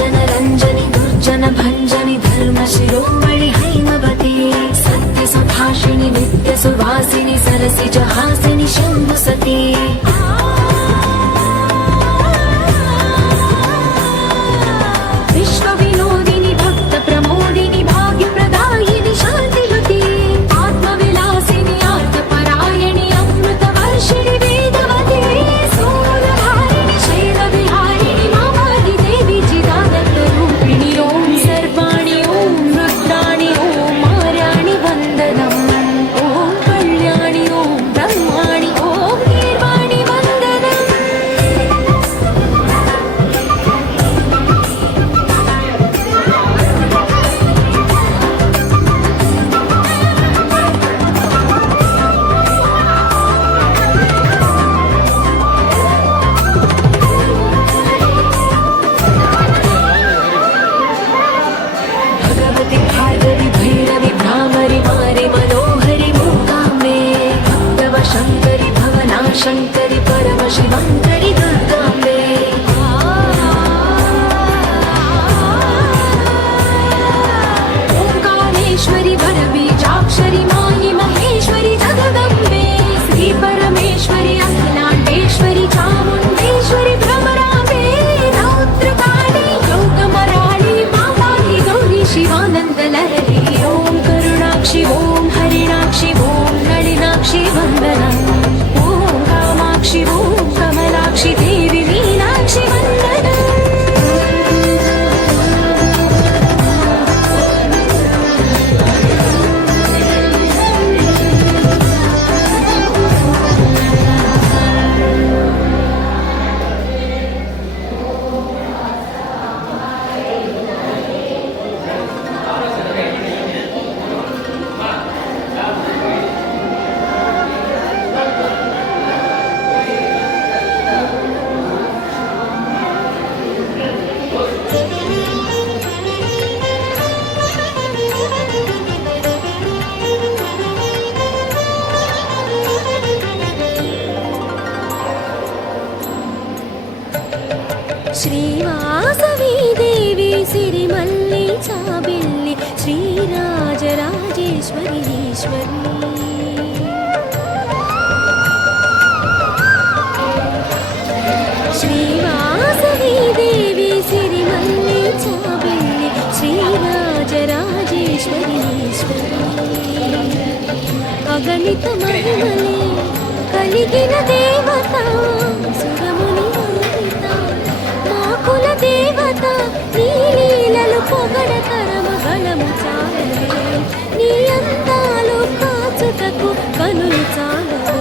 काञ्चन रञ्जनि दुर्जन भञ्जनि धर्म शिरोमणि हैमवती सत्य सुभाषिणि नित्य सुवासिनि सरसिज हासिनि शम्भुसती विश्व विनोदिनि भक्त प्रमोदिनि भाग्य प्रदायिनि शान्तिवती आत्मविलासिनि आत्मपरायणि अमृत वर्षिणि वेदवती सोलहारिणि शैलविहारिणि मामादि देवी चिदानन्द रूपिणि ॐ सर्वाणि ॐ रुद्राणि ॐ मार्याणि वन्दनम् ॐ कल्याणि ॐ ब्रह्माणि ॐ गीर्वाणि वन्दनम् भगवति भार्गवि भैरवि भ्रामरि मारि मनोहरि मूकाम्बे भक्तव शङ्करि भवना शङ्करि परम शिवङ्करि दुर्गाम्बे ओङ्कारेश्वरि वरबीजाक्षरि माहि महेश्वरि जगदम्बे श्री परमेश्वरि अखिलाण्डेश्वरि चामुण्डेश्वरि भ्रमराम्बे रौद्रकाली योगमराळि मामाहि गौरी शिवानन्दलहरी ॐ करुणाक्षि ॐ हरिणाक्षि ॐ नलिनाक्षि वन्दनम् ॐ कामाक्षि ॐ कमलाक्षि देवि मीनाक्षि वन्दनम् श्रीवासवी देवी सिरिमल्लि चाबिल्लि श्रीराजराजेश्वरी ईश्वरी श्रीवासवी देवी सिरिमल्लि चाबिल्लि श्रीराजराजेश्वरी ईश्वरी अगणित महिमले కలిగిన దేవత సురముని వందిత మా కుల దేవత నీ లీలలు పొగడ తరము గణము చాలవే నీ అందాలు కాచుటకు కనులు చాలవే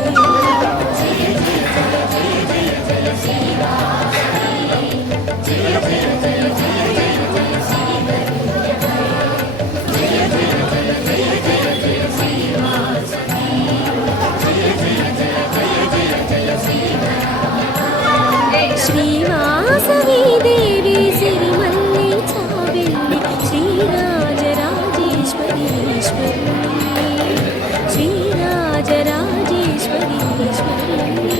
श्रीवासवी देवी सिरिमल्लि चाबिल्लि श्रीराजराजेश्वरी ईश्वरी श्रीराजराजेश्वरी ईश्वरी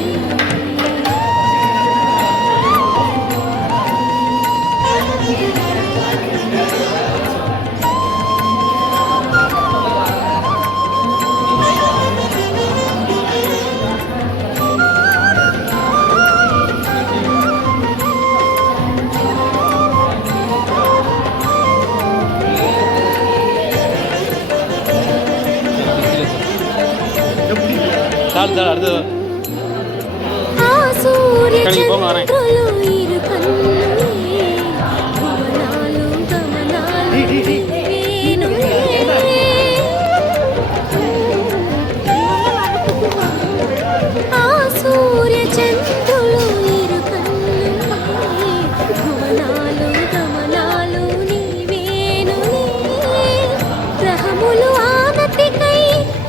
அடுத்து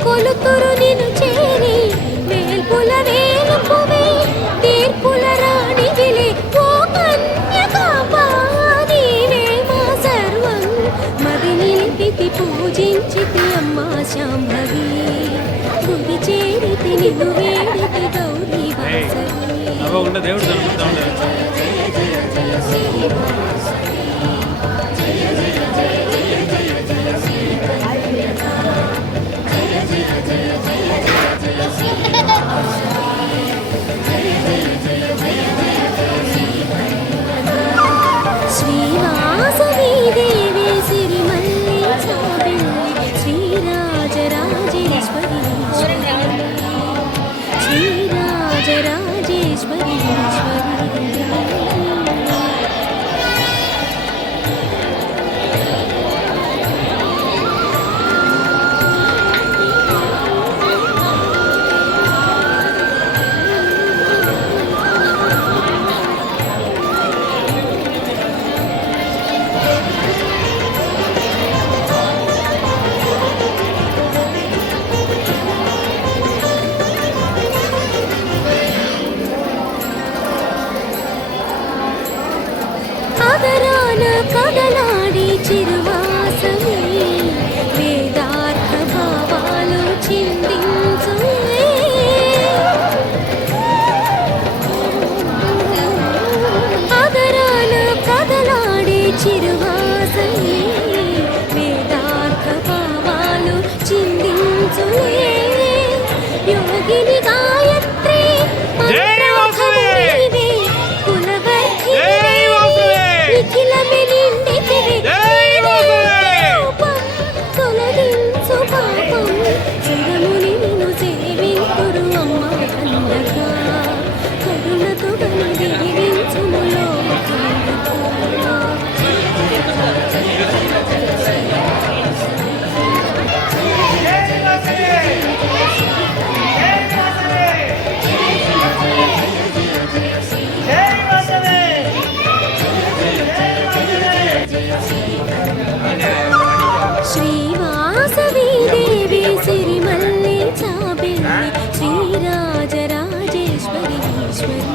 కొలుతురు నిన్ను చేరి వేల్పుల వేలుపువే తీర్పుల రాణి విలే శ్రీవాసవి దేవి సిరిమల్లి చాబిల్లి శ్రీరాజరాజేశ్వరి ఈశ్వరి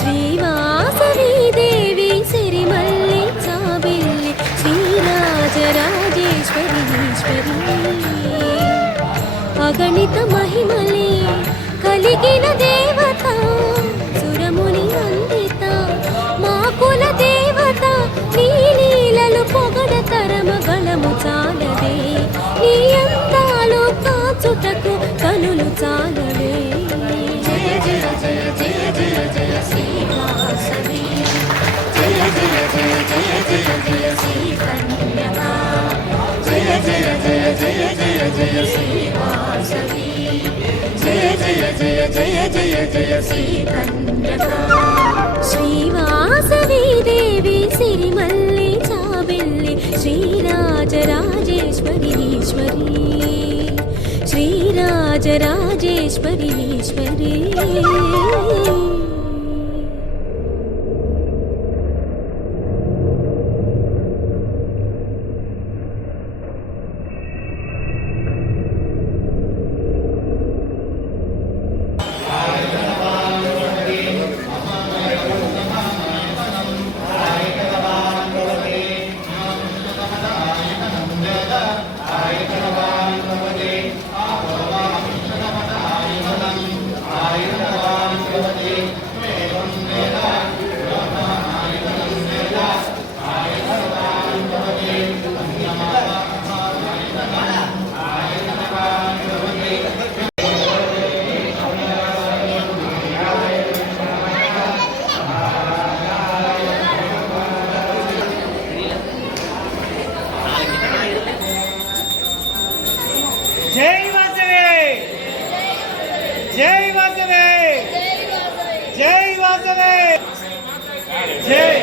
శ్రీవాసవి దేవి సిరిమల్లి చాబిల్లి శ్రీరాజరాజేశ్వరి ఈశ్వరి అగణిత మహిమలే కలిగిన దేవత సురముని వందిత మా కుల దేవత నీ లీలలు పొగడ తరమగలము చాలదే నీ అందాలు కాచుటకు కనులు చాలవే జయ జయ జయ జయ జయ జయ శ్రీవాసవి జయ జయ జయ జయ జయ జయ శ్రీ కన్యకా జయ జయ జయ జయ జయ జయ శ్రీవాసవి జయ జయ జయ జయ జయ జయ శ్రీ కన్యకా శ్రీవాసవి దేవి సిరిమల్లి చాబిల్లి శ్రీరాజరాజేశ్వరి ఈశ్వరి శ్రీరాజరాజేశ్వరి ఈశ్వరి జై వాసవి జై వాసవి జై వాసవి జై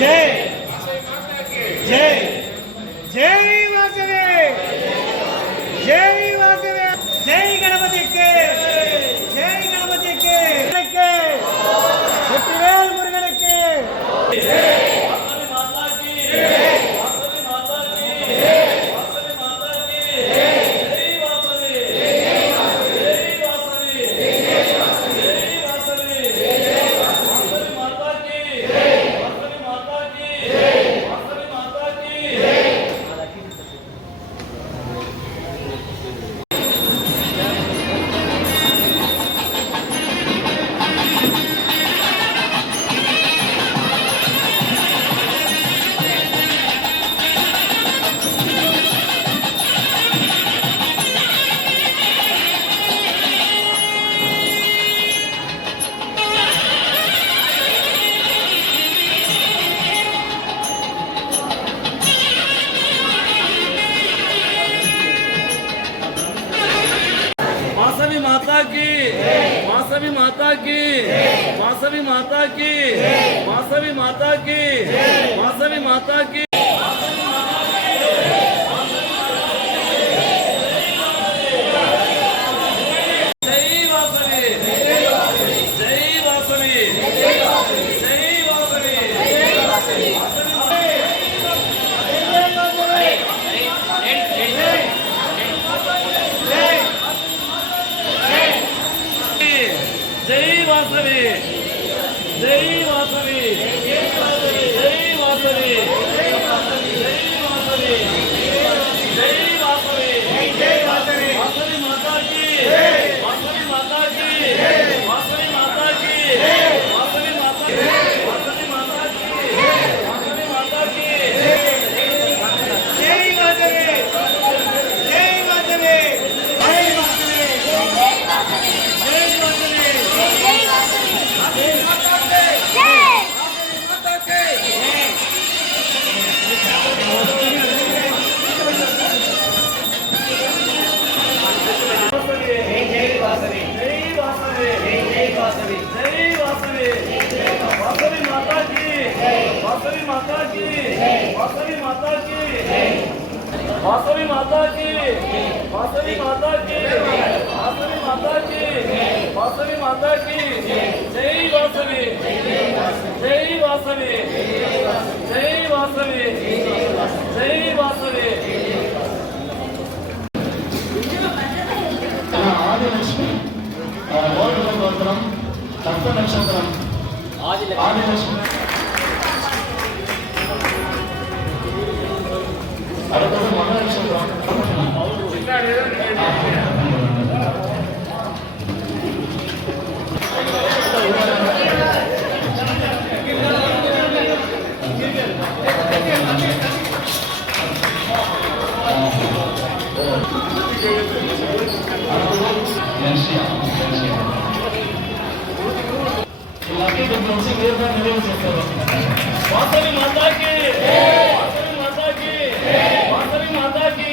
జై జై జై వాసవి జై వాసవి జై గణపతికి జై గణపతికి శక్తివేల్ మురుగనికి वासवी माता की वासवी माता की वासवी माता की वासवी माता की वासवी माता की जय वासवी जय वासवी जय वासवी जय वासवी जय वासवी जय वासवी जय वासवी जय वासवी जय वासवी वासवी माता की वासवी माता की वासवी माता की वासवी माता की वासवी माता की वासवी माता की जय वासवी जय वासवी जय वासवी वासवी माता की वासवी माता की वासवी माता की वासवी माता की वासवी माता की वासवी माता की वासवी माता की जय वासवी జై వాసవి జై వాసవి జై వాసవి ఆదిలక్ష్మి గోల్డ్ గోత్రం తత్వ నక్షత్రం ఆదిలక్ష్మి அடுத்தது மக நட்சத்திரம் వాసవి మాతాకి వాసవి మాతాకి వాసవి మాతాకి